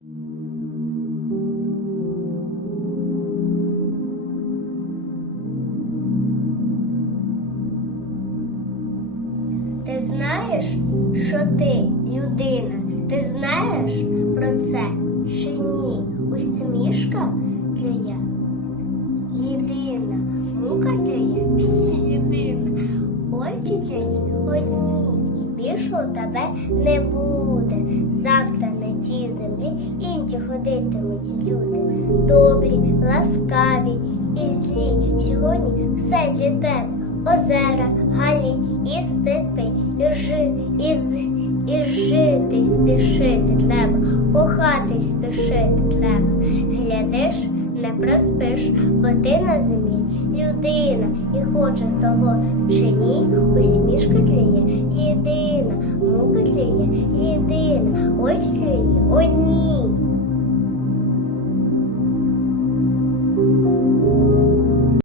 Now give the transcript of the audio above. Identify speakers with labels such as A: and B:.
A: Ти знаєш, що ти людина? Ти знаєш про це чи ні? Усмішка твоя єдина, мука твоя єдина, очі твої одні, і більше у тебе не буде. Інші ходитимуть люди, добрі, ласкаві і злі. Сьогодні все для. Озера, галі і степи, і, жи, і, і жити спішити треба, кохати спішити треба. Глядиш, не проспиш, бо ти на землі людина, і хоче того чи ні, усмішка тліє. Єдина, мука тліє. Єдина, очі тліє